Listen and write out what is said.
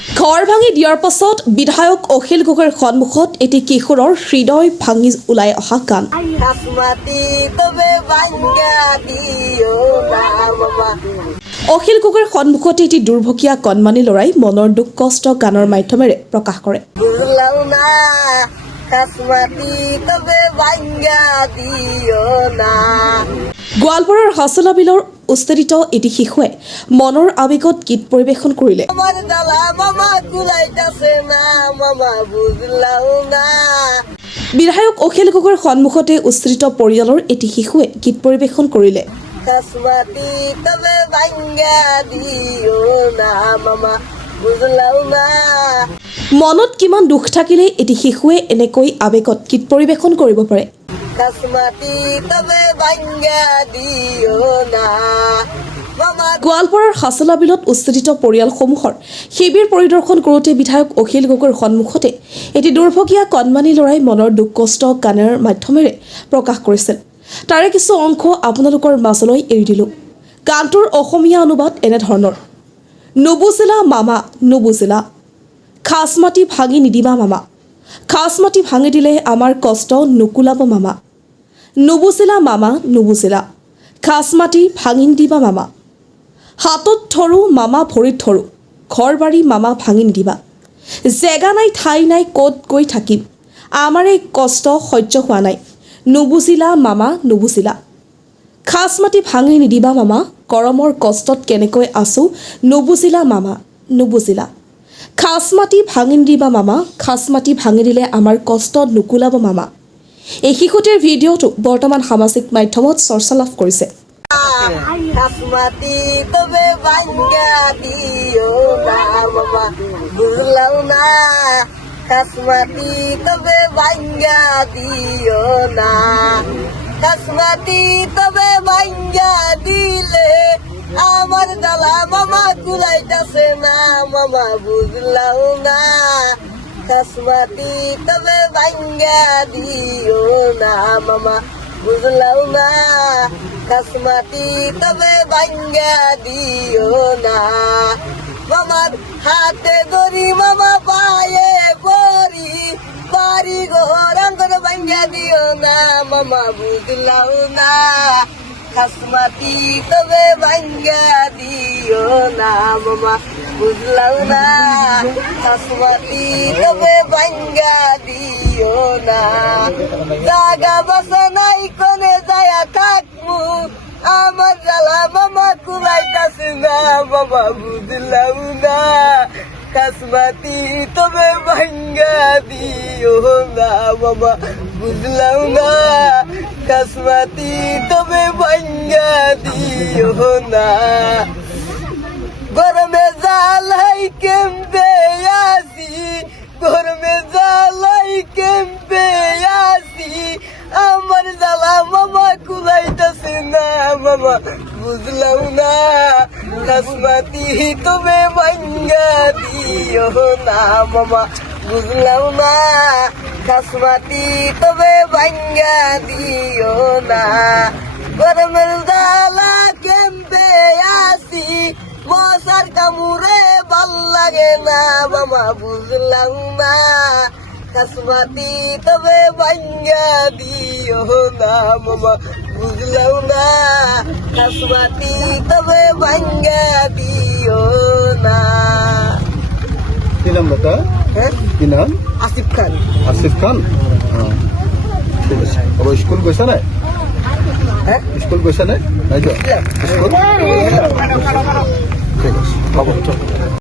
ঘৰ ভাঙি দিয়াৰ পাছত বিধায়ক অখিল গগৈৰ সন্মুখত এটি কিশোৰৰ হৃদয় ভাঙি ওলাই অহা গান। অখিল গগৈৰ সন্মুখতে এটি দুৰ্ভগীয়া কণমানি ল'ৰাই মনৰ দুখ কষ্ট গানৰ মাধ্যমেৰে প্ৰকাশ কৰে। গোৱালপাৰাৰ হাছলা বিলৰ উস্তেদিত এটি শিশুৱে মনৰ আৱেগত গীত পৰিৱেশন কৰিলে। বিধায়ক অখিল গগৈৰ সন্মুখতে উস্তেদিত পৰিয়ালৰ এটি শিশুৱে গীত পৰিৱেশন কৰিলে। মনত কিমান দুখ থাকিলে এটি শিশুৱে এনেকৈ আৱেগত গীত পৰিৱেশন কৰিব পাৰে। গোৱালপাৰাৰ হাছলা বিলত উস্তেদিত পৰিয়ালসমূহৰ শিবিৰ পৰিদৰ্শন কৰোঁতে বিধায়ক অখিল গগৈৰ সন্মুখতে এটি দুৰ্ভগীয়া কণমানি ল'ৰাই মনৰ দুখ কষ্ট গানৰ মাধ্যমেৰে প্ৰকাশ কৰিছিল। তাৰে কিছু অংশ আপোনালোকৰ মাজলৈ এৰি দিলোঁ। গানটোৰ অসমীয়া অনুবাদ এনেধৰণৰ: নুবুজিলা মামা নুবুজিলা, খাচ মাটি ভাঙি নিদিবা মামা, খাচ মাটি ভাঙি দিলে আমাৰ কষ্ট নুকুলাব মামা, নুবুজিলা মামা নুবুজিলা, খাচ মাটি ভাঙি নিদিবা মামা, হাতত ধৰোঁ মামা ভৰিত ধৰোঁ, ঘৰ বাৰী মামা ভাঙি নিদিবা, জেগা নাই ঠাই নাই ক'ত গৈ থাকিম, আমাৰ এই কষ্ট সহ্য হোৱা নাই, নুবুজিলা মামা নুবুজিলা, খাচ মাটি ভাঙি নিদিবা মামা, গৰমৰ কষ্টত কেনেকৈ আছোঁ নুবুজিলা মামা নুবুজিলা, খাচ মাটি ভাঙি নিদিবা মামা, খাচ মাটি ভাঙি দিলে আমাৰ কষ্ট নুকুলাব মামা। এই শিশুটিৰ ভিডিঅ'টো বৰ্তমান সামাজিক মাধ্যমত চৰ্চা লাভ কৰিছে। আমার দালা মামা কুলাইতাছে না মামা বুঝলাও না, খাসমাটি তবে ভাঙ্গা দিও না মামা বুঝলাও না, খাসমাটি তবে ভাঙ্গা দিও না, মামার হাতে ধরি মামা পায়ে পরি, বাড়ি ঘর আঙ্গন ভাঙ্গা দিও না মামা বুঝলাও না, খাসমাটি তবে ভাঙ্গা দিও না মামা বুঝলাও না, খাসমাটি তবে ভাঙ্গা দিও না, জাগা বাসা নাই কোনে যায়া থাকমু, আমার জ্বালা মামা কুলাইতাছে না মামা বুঝলাও না, খাসমাটি তবে ভাঙ্গা দিও না মামা বুঝলাও না, খাসমাটি তবে ভাঙ্গা দিও না, গরমে জালাই কেমবে আসি, গরমে জালাই কেমবে আসি, আমার জ্বালা মামা কুলাইতাছে না মামা বুঝলাও না, খাসমাটি তবে ভাঙ্গা দিও না মামা বুঝলাও না, খাসমাটি তবে ভাঙ্গা দিও না, গরমের জ্বালা কেমবে আসি, মশার কামড়ে ভাল লাগে না মামা বুঝলাম না, খাসমাটি তবে ভাঙ্গা দিও না মামা বুঝলাম না, খাসমাটি তবে ভাঙ্গা দিও না। কি নাম দাদা? হ্যাঁ কি নাম? আসিফ খান। আসিফ খান। ঠিক আছে। আবার স্কুল গৈছা নাই? হ্যাঁ স্কুল গৈছা নাই? নাই যোৱা? স্কুল? ঠিক আছে, হ'ব।